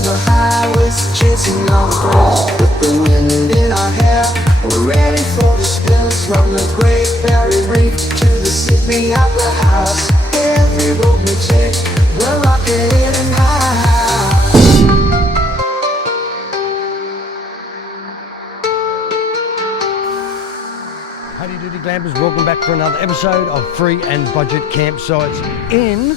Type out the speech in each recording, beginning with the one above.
on the highways, chasing long bridge with the wind in our hair. We're ready for the spills from the Great Barrier Reef to the Sydney Opera House. Every road we take, we're rocking in and out. Howdy doody glampers, welcome back for another episode of Free and Budget Campsites in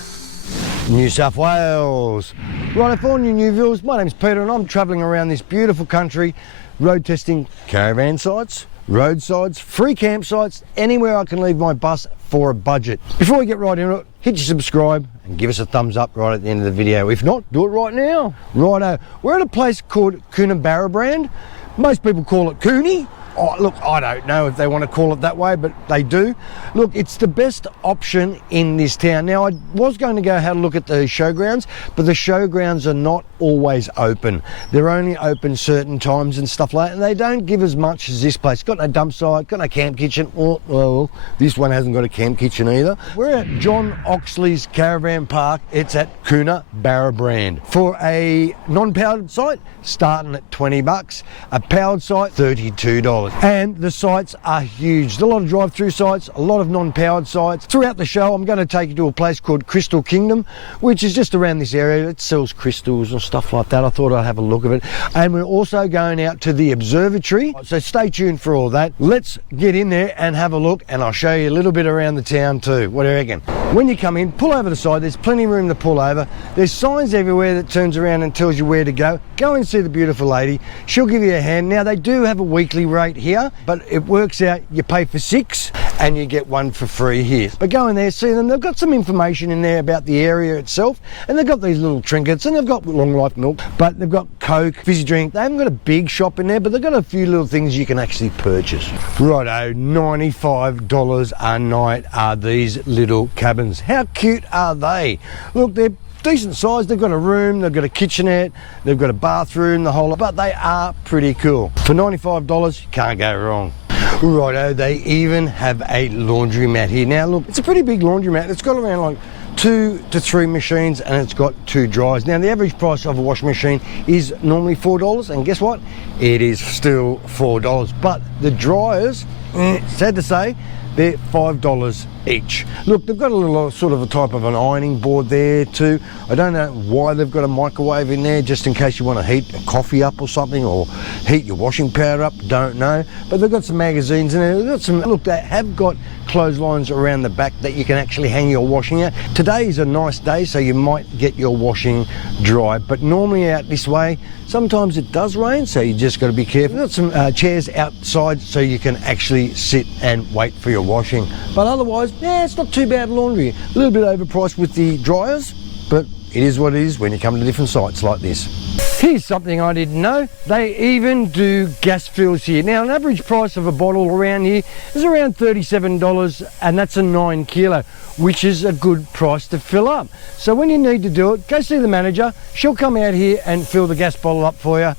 New South Wales. Right, for all new viewers, my name's Peter and I'm travelling around this beautiful country road testing caravan sites, roadsides, free campsites, anywhere I can leave my bus for a budget. Before we get right into it, hit your subscribe and give us a thumbs up right at the end of the video. If not, do it right now. Righto, we're at a place called Coonabarabran. Most people call it Cooney. Oh, look, I don't know if they want to call it that way, but they do. Look, it's the best option in this town. Now, I was going to go have a look at the showgrounds, but the showgrounds are not always open. They're only open certain times and stuff like that, and they don't give as much as this place. Got no dump site, got no camp kitchen. Oh, well, this one hasn't got a camp kitchen either. We're at John Oxley's Caravan Park. It's at Coonabarabran. For a non-powered site, starting at 20 bucks. A powered site, $32. And the sites are huge. There's a lot of drive-through sites, a lot of non-powered sites. Throughout the show, I'm going to take you to a place called Crystal Kingdom, which is just around this area. It sells crystals and stuff like that. I thought I'd have a look at it. And we're also going out to the Observatory. So stay tuned for all that. Let's get in there and have a look, and I'll show you a little bit around the town too. What do you reckon? When you come in, pull over the side. There's plenty of room to pull over. There's signs everywhere that turns around and tells you where to go. Go and see the beautiful lady. She'll give you a hand. Now, they do have a weekly rate here, but it works out, you pay for 6 and you get 1 for free here. But go in there, see them. They've got some information in there about the area itself, and they've got these little trinkets, and they've got long life milk, but they've got Coke, fizzy drink. They haven't got a big shop in there, but they've got a few little things you can actually purchase. Righto, $95 a night are these little cabins. How cute are they? Look, they're decent size. They've got a room, they've got a kitchenette, they've got a bathroom, the whole lot, but they are pretty cool. For $95, you can't go wrong. Righto, they even have a laundromat here. Now look, it's a pretty big laundromat. It's got around like 2 to 3 machines, and it's got 2 dryers. Now the average price of a washing machine is normally $4, and guess what? It is still $4. But the dryers, sad to say, they're $5 each. Look, they've got a little sort of a type of an ironing board there too. I don't know why they've got a microwave in there, just in case you want to heat a coffee up or something, or heat your washing powder up, don't know. But they've got some magazines in there. They've got some, look, they have got clotheslines around the back that you can actually hang your washing out. Today is a nice day, so you might get your washing dry, but normally out this way, sometimes it does rain, so you just got to be careful. We've got some chairs outside so you can actually sit and wait for your washing. But otherwise, yeah, it's not too bad laundry. A little bit overpriced with the dryers, but it is what it is when you come to different sites like this. Here's something I didn't know. They even do gas fills here. Now, an average price of a bottle around here is around $37, and that's a 9 kilo, which is a good price to fill up. So when you need to do it, go see the manager. She'll come out here and fill the gas bottle up for you.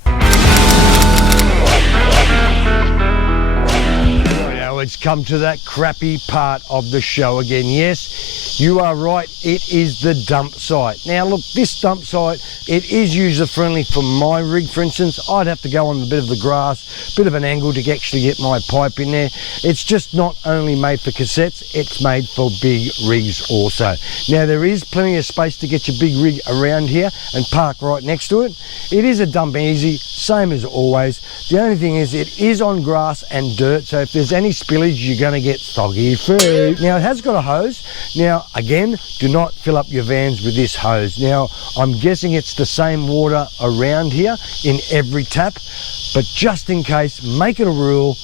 It's come to that crappy part of the show again. Yes, you are right, it is the dump site. Now look, this dump site, it is user friendly for my rig, for instance. I'd have to go on a bit of the grass, bit of an angle to actually get my pipe in there. It's just not only made for cassettes, it's made for big rigs also. Now there is plenty of space to get your big rig around here and park right next to it. It is a dump easy, same as always. The only thing is it is on grass and dirt, so if there's any spillage, you're going to get soggy food. Now it has got a hose. Now again, do not fill up your vans with this hose. Now I'm guessing it's the same water around here in every tap, but just in case, make it a rule,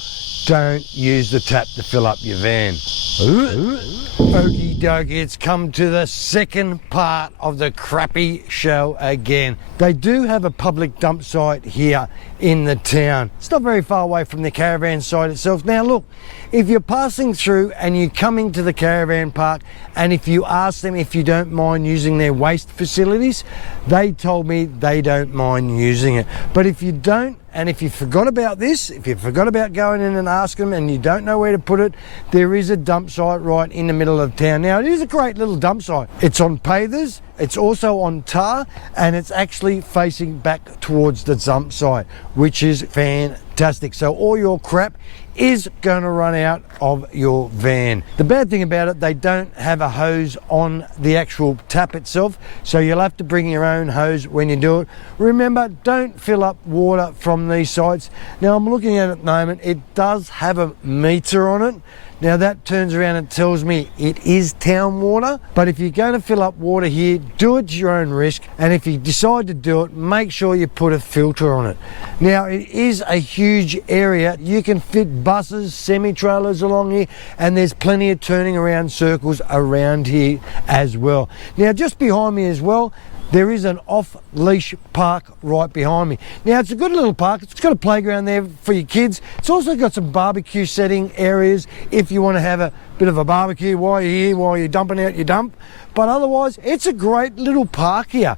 don't use the tap to fill up your van. Okie dokie, it's come to the second part of the crappy show again. They do have a public dump site here in the town. It's not very far away from the caravan site itself. Now look, if you're passing through and you're coming to the caravan park, and if you ask them if you don't mind using their waste facilities, they told me they don't mind using it. But if you don't, and if you forgot about this, if you forgot about going in and asking them and you don't know where to put it, there is a dump site right in the middle of town. Now, it is a great little dump site. It's on pavers It's also on tar, and it's actually facing back towards the dump site, which is fantastic. So all your crap is going to run out of your van. The bad thing about it, they don't have a hose on the actual tap itself, so you'll have to bring your own hose when you do it. Remember, don't fill up water from these sites. Now I'm looking at it at the moment, it does have a meter on it. Now that turns around and tells me it is town water, but if you're going to fill up water here, do it at your own risk, and if you decide to do it, make sure you put a filter on it. Now it is a huge area, you can fit buses, semi-trailers along here, and there's plenty of turning around circles around here as well. Now just behind me as well, there is an off-leash park right behind me. Now it's a good little park, it's got a playground there for your kids. It's also got some barbecue setting areas if you want to have a bit of a barbecue while you're here, while you're dumping out your dump. But otherwise, it's a great little park here.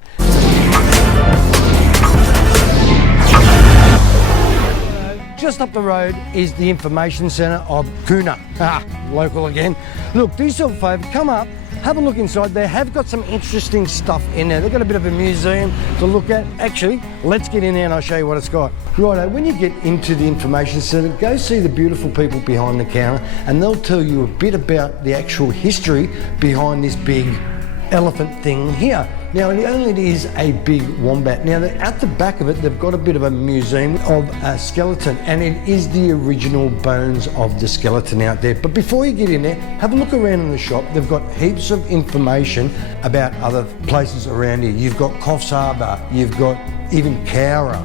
Just up the road is the information centre of Coona. Local again. Look, do yourself a favour, come up, have a look inside. They have got some interesting stuff in there. They've got a bit of a museum to look at. Actually, let's get in there and I'll show you what it's got. Righto, when you get into the information centre, go see the beautiful people behind the counter, and they'll tell you a bit about the actual history behind this big elephant thing here. Now it is a big wombat. Now at the back of it, they've got a bit of a museum of a skeleton, and it is the original bones of the skeleton out there. But before you get in there, have a look around in the shop. They've got heaps of information about other places around here. You've got Coffs Harbour, you've got even Cowra,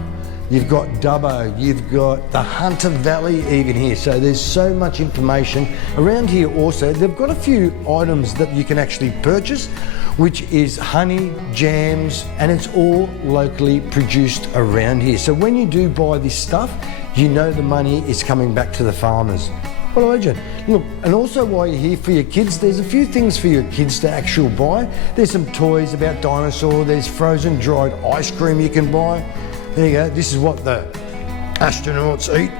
you've got Dubbo, you've got the Hunter Valley even here. So there's so much information around here. Also, they've got a few items that you can actually purchase, which is honey, jams, and it's all locally produced around here. So when you do buy this stuff, you know the money is coming back to the farmers. What a legend. Look, and also while you're here for your kids, there's a few things for your kids to actually buy. There's some toys about dinosaur, there's frozen dried ice cream you can buy. There you go, this is what the astronauts eat.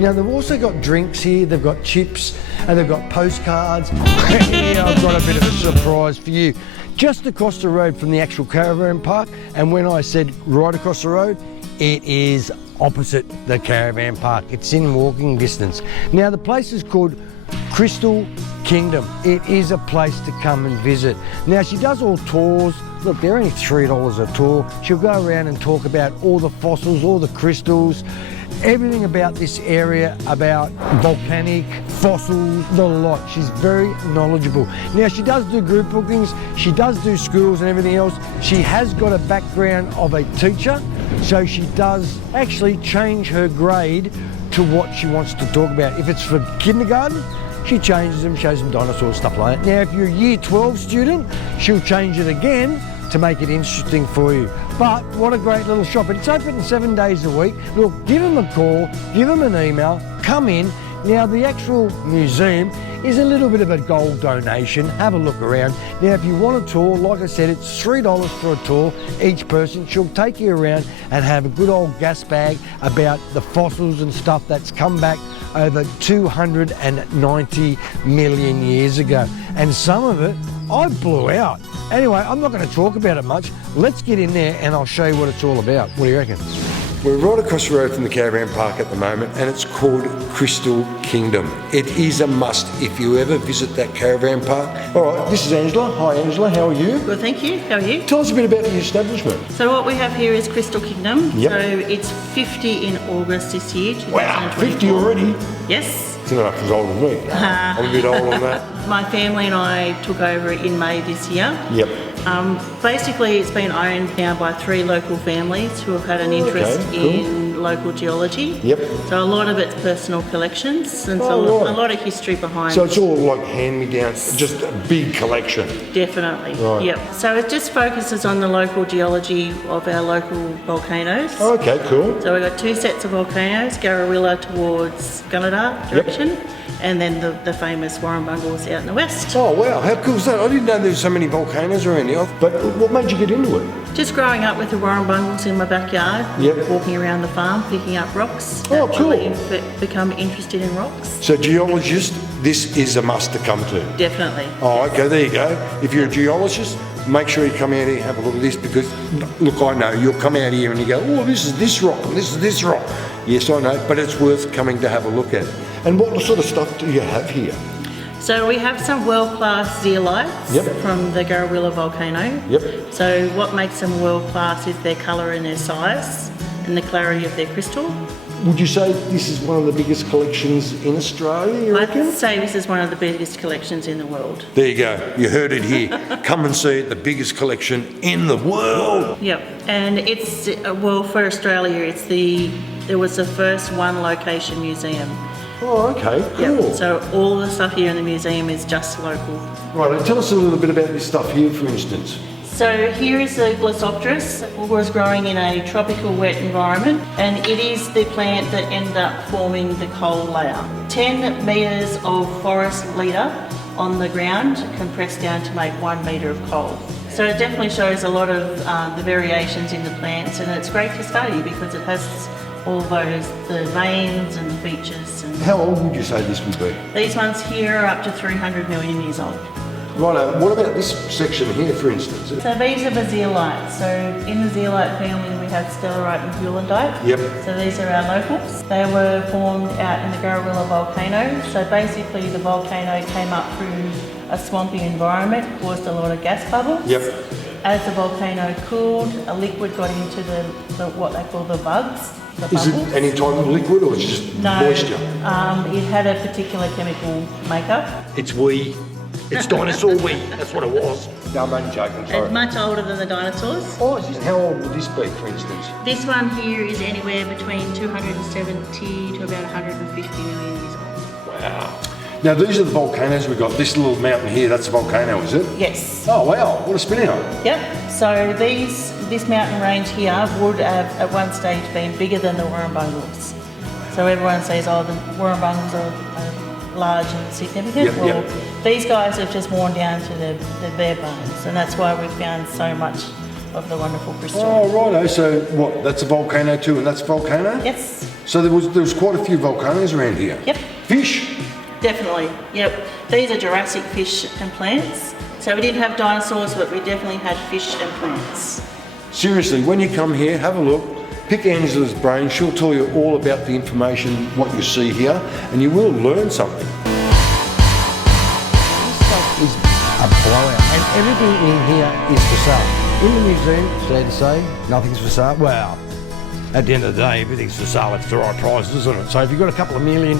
Now they've also got drinks here, they've got chips, and they've got postcards. Yeah, I've got a bit of a surprise for you. Just across the road from the actual caravan park, and when I said right across the road, it is opposite the caravan park. It's in walking distance. Now the place is called Crystal Kingdom. It is a place to come and visit. Now she does all tours. Look, they're only $3 a tour. She'll go around and talk about all the fossils, all the crystals, everything about this area, about volcanic, fossils, the lot. She's very knowledgeable. Now she does do group bookings, she does do schools and everything else. She has got a background of a teacher, so she does actually change her grade to what she wants to talk about. If it's for kindergarten, she changes them, shows them dinosaurs, stuff like that. Now, if you're a year 12 student, she'll change it again to make it interesting for you. But what a great little shop. It's open 7 days a week. Look, give them a call, give them an email, come in. Now, the actual museum is a little bit of a gold donation. Have a look around. Now, if you want a tour, like I said, it's $3 for a tour each person. She'll take you around and have a good old gas bag about the fossils and stuff that's come back over 290 million years ago. And some of it, I blew out. Anyway, I'm not going to talk about it much. Let's get in there and I'll show you what it's all about. What do you reckon? We're right across the road from the caravan park at the moment, and it's called Crystal Kingdom. It is a must if you ever visit that caravan park. All right, this is Angela. Hi Angela, how are you? Good, thank you. How are you? Tell us a bit about the establishment. So what we have here is Crystal Kingdom. Yep. So it's 50 in August this year. Wow, 2024. 50 already? Yes. It's not as old as me. I'm a bit old on that. My family and I took over in May this year. Yep. Basically, it's been owned now by 3 local families who have had an interest in local geology. Yep. So a lot of it's personal collections, and Oh, so right. a lot of history behind. So it's all like hand-me-downs, just a big collection. Definitely. Right. Yep. So it just focuses on the local geology of our local volcanoes. Oh, okay, cool. So we've got 2 sets of volcanoes, Garrawilla towards Gunnedah direction, and then the famous Warrumbungles out in the west. Oh wow, how cool is that? I didn't know there were so many volcanoes around here. But what made you get into it? Just growing up with the Warrumbungles in my backyard, Yep. walking around the farm, picking up rocks. Oh, cool. Actually become interested in rocks. So geologist this is a must to come to. Definitely. Oh, okay, there you go. If you're a geologist, make sure you come out here and have a look at this, because, look, I know, you'll come out here and you go, oh, this is this rock and this is this rock. Yes, I know, but it's worth coming to have a look at. And what sort of stuff do you have here? So we have some world-class zeolites from the Garrawilla volcano. Yep. So what makes them world-class is their colour and their size and the clarity of their crystal. Would you say this is one of the biggest collections in Australia, you reckon? I'd say this is one of the biggest collections in the world. There you go. You heard it here. Come and see it, the biggest collection in the world. Yep. And it's, well, for Australia, there was the first one location museum. Oh, okay, cool. Yep. So all the stuff here in the museum is just local. Right, tell us a little bit about this stuff here, for instance. So here is the Glossopteris. It was growing in a tropical wet environment, and it is the plant that ended up forming the coal layer. 10 metres of forest leader on the ground compressed down to make 1 metre of coal. So it definitely shows a lot of the variations in the plants, and it's great to study because it has all the veins and features. And how old would you say this would be? These ones here are up to 300 million years old. Righto, what about this section here, for instance? So these are the zeolites. So in the zeolite family we have stellarite and heulandite. Yep. So these are our locals. They were formed out in the Garrawilla volcano. So basically the volcano came up through a swampy environment, caused a lot of gas bubbles. Yep. As the volcano cooled, a liquid got into the what they call the bugs. Is it any type of liquid or is it just moisture? It had a particular chemical makeup. It's wee. It's dinosaur wee. That's what it was. No, I'm only joking, sorry. It's much older than the dinosaurs. Oh, and how old would this be, for instance? This one here is anywhere between 270 to about 150 million years old. Wow. Now, these are the volcanoes we've got. This little mountain here, that's a volcano, is it? Yes. Oh, wow. What a spin-out. Yep. So this mountain range here would have at one stage been bigger than the Warrumbungles. So everyone says, oh, the Warrumbungles are large and significant. These guys have just worn down to the bare bones, and that's why we've found so much of the wonderful crystal. Oh, righto. So what, that's a volcano too, and that's a volcano? Yes. So there was quite a few volcanoes around here? Yep. Fish? Definitely, yep. These are Jurassic fish and plants. So we didn't have dinosaurs, but we definitely had fish and plants. Seriously, when you come here, have a look. Pick Angela's brain. She'll tell you all about the information, what you see here, and you will learn something. This stuff is a blowout, and everything in here is for sale. In the museum, sad to say, nothing's for sale. Well, at the end of the day, everything's for sale at the right price, isn't it? So if you've got a couple of $1 million,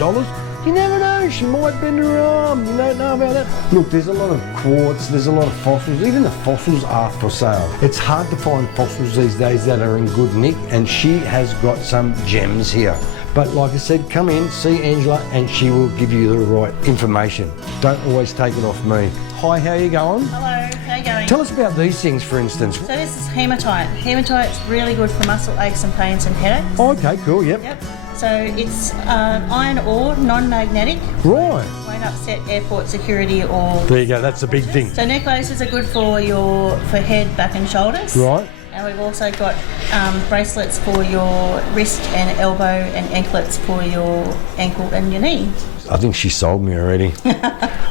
you never know, she might bend her arm, you don't know about that. Look, there's a lot of quartz, there's a lot of fossils, even the fossils are for sale. It's hard to find fossils these days that are in good nick, and she has got some gems here. But like I said, come in, see Angela, and she will give you the right information. Don't always take it off me. Hi, how are you going? Hello, how are you going? Tell us about these things, for instance. So this is hematite. Hematite's really good for muscle aches and pains and headaches. Oh, okay, cool, yep. So it's iron ore, non-magnetic. Right. Won't upset airport security or... There you go, that's the big thing. So necklaces are good for head, back and shoulders. Right. And we've also got bracelets for your wrist and elbow, and anklets for your ankle and your knee. I think she sold me already.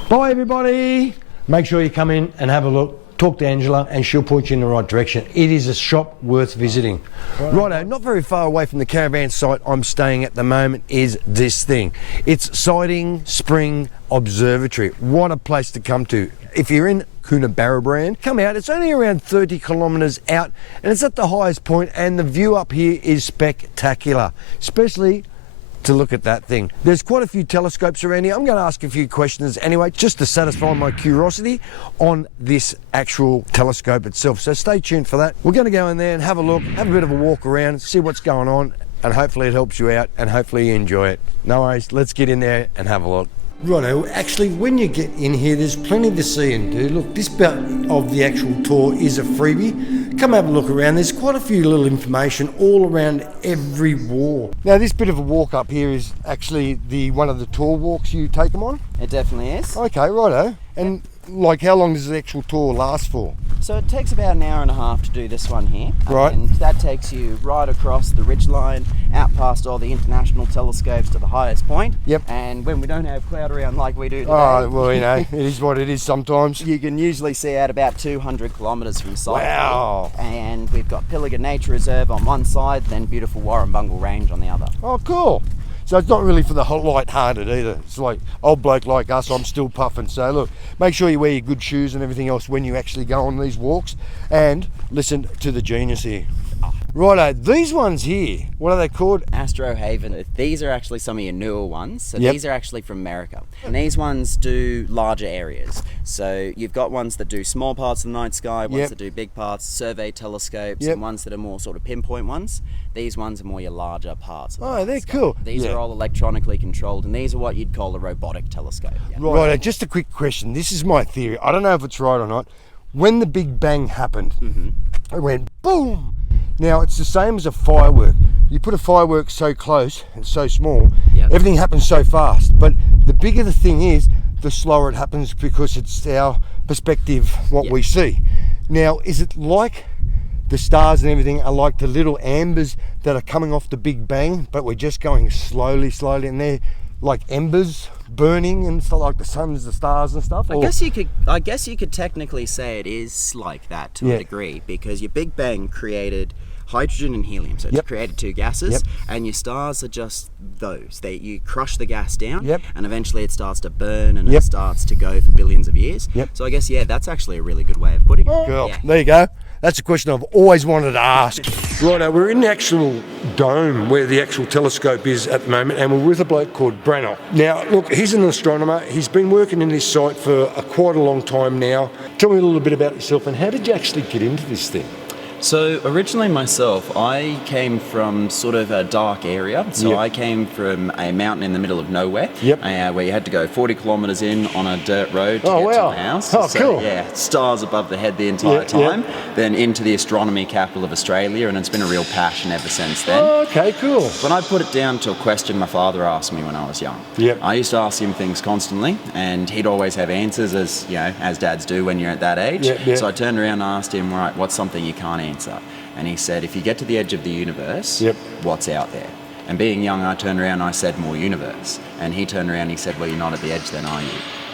Bye, everybody. Make sure you come in and have a look. Talk to Angela and she'll point you in the right direction. It is a shop worth visiting. Righto, not very far away from the caravan site I'm staying at the moment is this thing. It's Siding Spring Observatory. What a place to come to. If you're in Coonabarabran, come out. It's only around 30 kilometres out and it's at the highest point, and the view up here is spectacular, especially to look at that thing. There's quite a few telescopes around here. I'm going to ask a few questions anyway, just to satisfy my curiosity on this actual telescope itself. So stay tuned for that. We're going to go in there and have a look, have a bit of a walk around, see what's going on, and hopefully it helps you out and hopefully you enjoy it. No worries, let's get in there and have a look. Righto, actually when you get in here there's plenty to see and do. Look, this bit of the actual tour is a freebie. Come have a look around. There's quite a few little information all around every wall. Now this bit of a walk up here is actually one of the tour walks you take them on? It definitely is. Okay, righto. And like how long does the actual tour last for? So it takes about an hour and a half to do this one here. Right. And that takes you right across the ridgeline, out past all the international telescopes to the highest point. Yep. And when we don't have cloud around like we do today, Oh, well, you know, it is what it is sometimes. you can usually see out about 200 kilometres from site. Wow. And we've got Pilliga Nature Reserve on one side, then beautiful Warrumbungle Range on the other. Oh, cool. So it's not really for the light-hearted either. It's like old bloke like us, I'm still puffing. So look, make sure you wear your good shoes and everything else when you actually go on these walks, and listen to the genius here. Righto, these ones here, what are they called? Astro Haven. These are actually some of your newer ones. So Yep. these are actually from America. And these ones do larger areas. So you've got ones that do small parts of the night sky, ones Yep. that do big parts, survey telescopes, Yep. and ones that are more sort of pinpoint ones. These ones are more your larger parts of the Oh, night they're sky. cool. These Yeah. are all electronically controlled, and these are what you'd call a robotic telescope. Yeah. Right, just a quick question. This is my theory. I don't know if it's right or not. When the Big Bang happened, it went boom. Now, it's the same as a firework. You put a firework so close and so small, Yep. everything happens so fast. But the bigger the thing is, the slower it happens because it's our perspective, what Yep. we see. Now, is it like the stars and everything are like the little ambers that are coming off the Big Bang, but we're just going slowly, and they're like embers burning and stuff, like the suns, the stars and stuff? I guess you could technically say it is like that to Yeah. a degree, because your Big Bang created hydrogen and helium, so it's Yep. created two gases, Yep. and your stars are just those. You crush the gas down, Yep. and eventually it starts to burn, and Yep. it starts to go for billions of years. Yep. So I guess that's actually a really good way of putting it. Cool. Yeah. There you go. That's a question I've always wanted to ask. Righto, we're in the actual dome where the actual telescope is at the moment, and we're with a bloke called Branner. Now, look, he's an astronomer. He's been working in this site for quite a long time now. Tell me a little bit about yourself, and how did you actually get into this thing? So originally myself, I came from sort of a dark area. So Yep. I came from a mountain in the middle of nowhere, Yep. where you had to go 40 kilometres in on a dirt road to Oh, get wow. to my house. Oh, so, cool. Yeah, stars above the head the entire Yeah, yeah. time. Then into the astronomy capital of Australia, and it's been a real passion ever since then. Oh, okay, cool. When I put it down to a question my father asked me when I was young, Yep. I used to ask him things constantly, and he'd always have answers, as as dads do when you're at that age. Yep, yep. So I turned around and asked him, right, what's something you can't answer? And he said, if you get to the edge of the universe, Yep. what's out there? And being young, I turned around and I said, more universe. And he turned around and he said, well, you're not at the edge then, are you?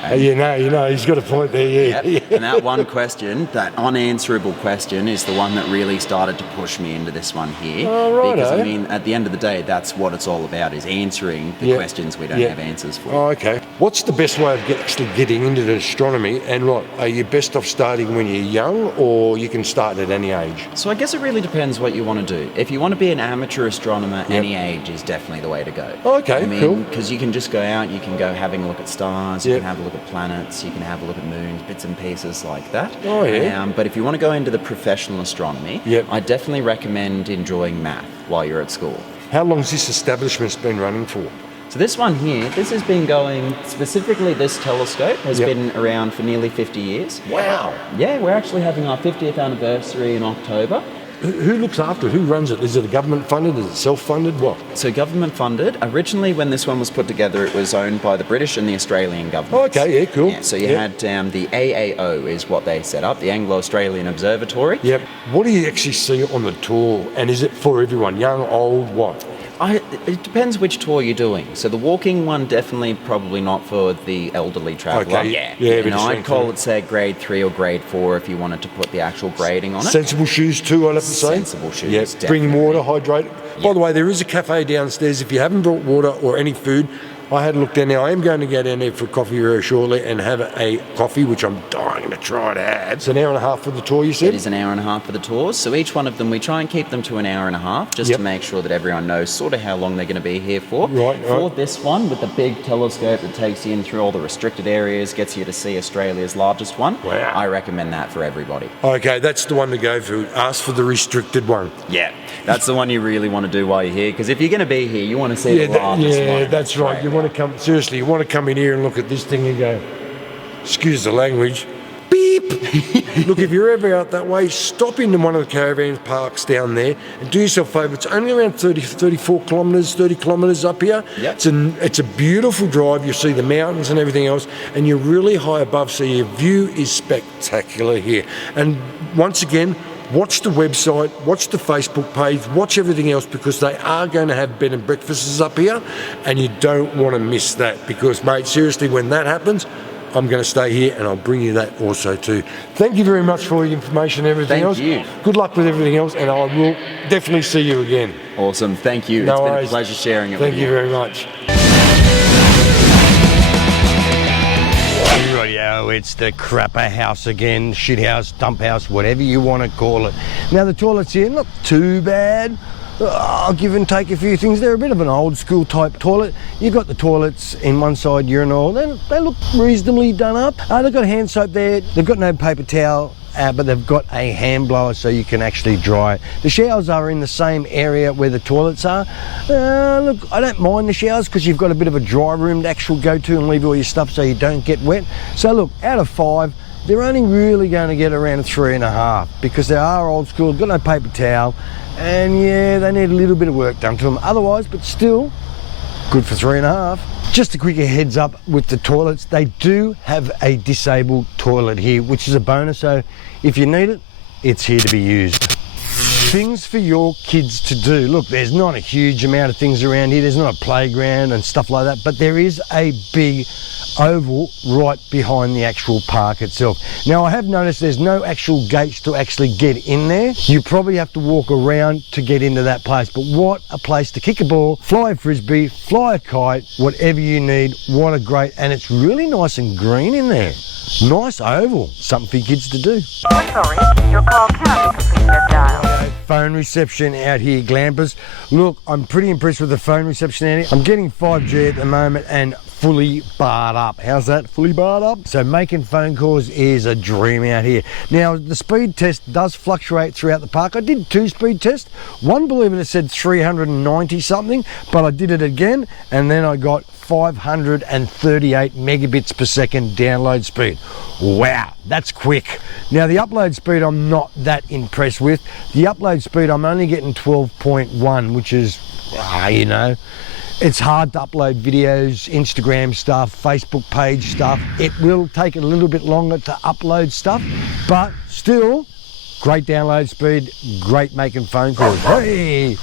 And You know, he's got a point there, yeah. Yep. And that one question, that unanswerable question, is the one that really started to push me into this one here. Oh, righto. Because, I mean, at the end of the day, that's what it's all about, is answering the Yeah. questions we don't Yeah. have answers for. Oh, okay. What's the best way of actually getting into the astronomy? And what, are you best off starting when you're young, or you can start at any age? So I guess it really depends what you want to do. If you want to be an amateur astronomer, any age is definitely the way to go. Oh, okay, I mean, cool. because you can just go out, you can go having a look at stars, you Yep. can have a look at planets, you can have a look at moons, bits and pieces like that. Oh, yeah. But if you want to go into the professional astronomy, Yep. I definitely recommend enjoying math while you're at school. How long's this establishment's been running for? So this one here, this has been going, specifically this telescope has Yep. been around for nearly 50 years. Wow. Yeah, we're actually having our 50th anniversary in October. Who looks after it? Who runs it? Is it a government funded? Is it self-funded? What? So government funded. Originally, when this one was put together, it was owned by the British and the Australian government. Oh, okay, yeah, cool. Yeah, so you Yep. had the AAO is what they set up, the Anglo-Australian Observatory. Yep. What do you actually see on the tour? And is it for everyone? Young, old, what? It depends which tour you're doing. So the walking one, definitely probably not for the elderly traveller. Okay, Yeah. yeah, but You know, it's I'd call strength, it, say, grade 3 or grade 4 if you wanted to put the actual grading on it. Sensible shoes too, I'd have to say. Sensible shoes, Yep. Bring definitely. water, hydrate. By the way, there is a cafe downstairs. If you haven't brought water or any food, I had a look down there. I am going to go down there for coffee very shortly and have a coffee, which I'm dying to try to have. It's an hour and a half for the tour, you said? It is an hour and a half for the tours. So each one of them, we try and keep them to an hour and a half, just Yep. to make sure that everyone knows sort of how long they're going to be here for. Right, For right. this one, with the big telescope that takes you in through all the restricted areas, gets you to see Australia's largest one. Wow. I recommend that for everybody. Okay, that's the one to go for. Ask for the restricted one. Yeah, that's the one you really want to do while you're here, because if you're going to be here, you want to see the largest one. Yeah, that's right. You want to come, seriously, you want to come in here and look at this thing and go, excuse the language, beep. Look, if you're ever out that way, stop into one of the caravan parks down there and do yourself a favour. It's only around 34 kilometres, 30 kilometres up here. Yep. It's a beautiful drive. You see the mountains and everything else, and you're really high above, so your view is spectacular here. And once again, watch the website, watch the Facebook page, watch everything else, because they are going to have bed and breakfasts up here, and you don't want to miss that, because, mate, seriously, when that happens, I'm going to stay here and I'll bring you that also too. Thank you very much for all your information and everything else. Thank you. Good luck with everything else, and I will definitely see you again. Awesome. Thank you. No It's been worries. a pleasure sharing it Thank with you very much. Radio, it's the crapper house again, shit house, dump house, whatever you want to call it. Now the toilets here, not too bad. I'll give and take a few things. They're a bit of an old school type toilet. You've got the toilets in one side, urinal. They look reasonably done up. They've got hand soap there. They've got no paper towel, but they've got a hand blower so you can actually dry it. The showers are in the same area where the toilets are. Look, I don't mind the showers because you've got a bit of a dry room to actually go to and leave all your stuff so you don't get wet. So look, out of 5, they're only really going to get around a 3.5 because they are old school, got no paper towel. And yeah, they need a little bit of work done to them otherwise, but still good for 3.5. Just a quick heads up with the toilets, they do have a disabled toilet here, which is a bonus, so if you need it, it's here to be used. Things for your kids to do. Look, there's not a huge amount of things around here. There's not a playground and stuff like that, but there is a big oval right behind the actual park itself. Now I have noticed there's no actual gates to actually get in there. You probably have to walk around to get into that place, but what a place to kick a ball, fly a frisbee, fly a kite, whatever you need. What a great, and it's really nice and green in there. Nice oval, something for your kids to do. Sorry, your call cannot be completed as dialed. Phone reception out here, Glampers. Look, I'm pretty impressed with the phone reception out here. I'm getting 5G at the moment and fully barred up. How's that? Fully barred up? So making phone calls is a dream out here. Now, the speed test does fluctuate throughout the park. I did 2 speed tests. One, believe it, said 390 something, but I did it again and then I got 538 megabits per second download speed. Wow, that's quick. Now the upload speed I'm not that impressed with. The upload speed I'm only getting 12.1, which is, you know, it's hard to upload videos, Instagram stuff, Facebook page stuff. It will take a little bit longer to upload stuff, but still, great download speed, great making phone calls. Hey,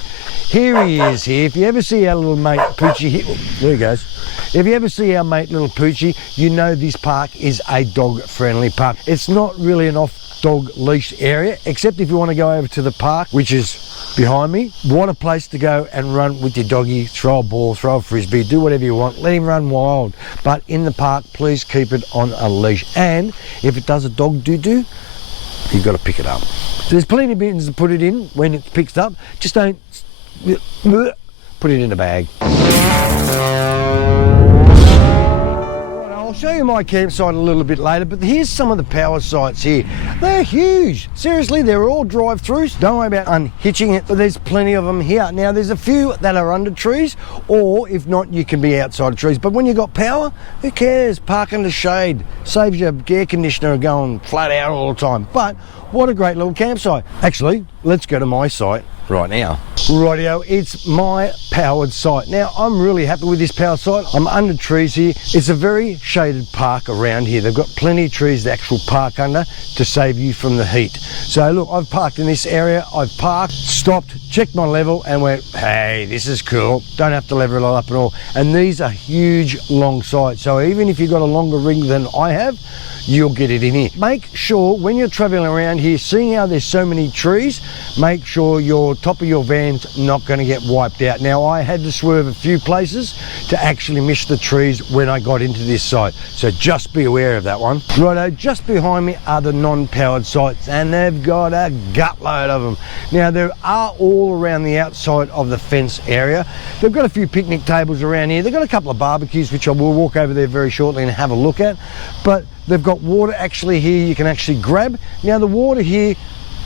here he is here. If you ever see our little mate Poochie here, there he goes. If you ever see our mate little Poochie, you know this park is a dog-friendly park. It's not really an off-dog leash area, except if you want to go over to the park, which is behind me. What a place to go and run with your doggy, throw a ball, throw a frisbee, do whatever you want, let him run wild. But in the park, please keep it on a leash. And if it does a dog doo-doo, you've got to pick it up. There's plenty of bins to put it in when it's picked up. Just don't put it in a bag. I'll show you my campsite a little bit later, but here's some of the power sites here. They're huge. Seriously, they're all drive-throughs. Don't worry about unhitching it, but there's plenty of them here. Now, there's a few that are under trees, or if not, you can be outside of trees. But when you've got power, who cares? Park in the shade. Saves your air conditioner going flat out all the time. But what a great little campsite. Actually, let's go to my site right now. Rightio, it's my powered site. Now, I'm really happy with this powered site. I'm under trees here. It's a very shaded park around here. They've got plenty of trees to actual park under to save you from the heat. So look, I've parked in this area. I've parked, stopped, checked my level and went, hey, this is cool. Don't have to level it up at all. And these are huge, long sites. So even if you've got a longer ring than I have, you'll get it in here. Make sure when you're traveling around here, seeing how there's so many trees, make sure your top of your van's not going to get wiped out. Now, I had to swerve a few places to actually miss the trees when I got into this site, so just be aware of that one. Righto, just behind me are the non-powered sites, and they've got a gutload of them. Now, there are all around the outside of the fence area. They've got a few picnic tables around here. They've got a couple of barbecues, which I will walk over there very shortly and have a look at, but they've got water actually here you can actually grab. Now the water here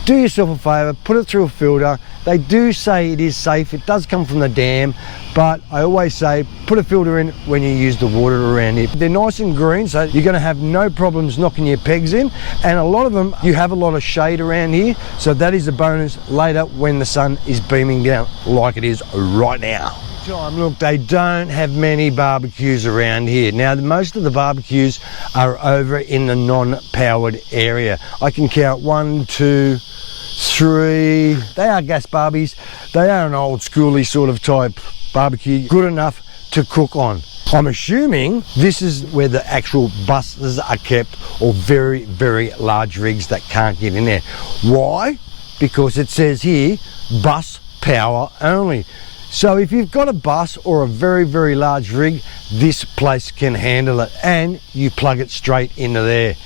do yourself a favour, put it through a filter. They do say it is safe, it does come from the dam, but I always say put a filter in when you use the water around here. They're nice and green, so you're going to have no problems knocking your pegs in, and a lot of them, you have a lot of shade around here, so that is a bonus later when the sun is beaming down like it is right now. Look, they don't have many barbecues around here. Now, most of the barbecues are over in the non-powered area. I can count 1, 2, 3. They are gas barbies. They are an old schooly sort of type barbecue, good enough to cook on. I'm assuming this is where the actual buses are kept, or very, very large rigs that can't get in there. Why? Because it says here, bus power only. So if you've got a bus or a very, very large rig, this place can handle it, and you plug it straight into there.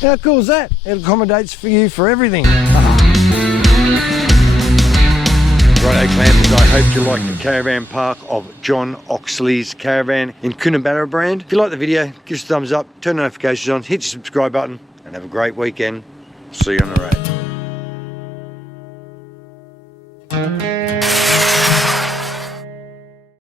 How cool is that? It accommodates for you for everything. Righto clampers, I hope you like the caravan park of John Oxley's caravan in Coonabarabran. If you like the video, give us a thumbs up, turn notifications on, hit the subscribe button, and have a great weekend. See you on the road.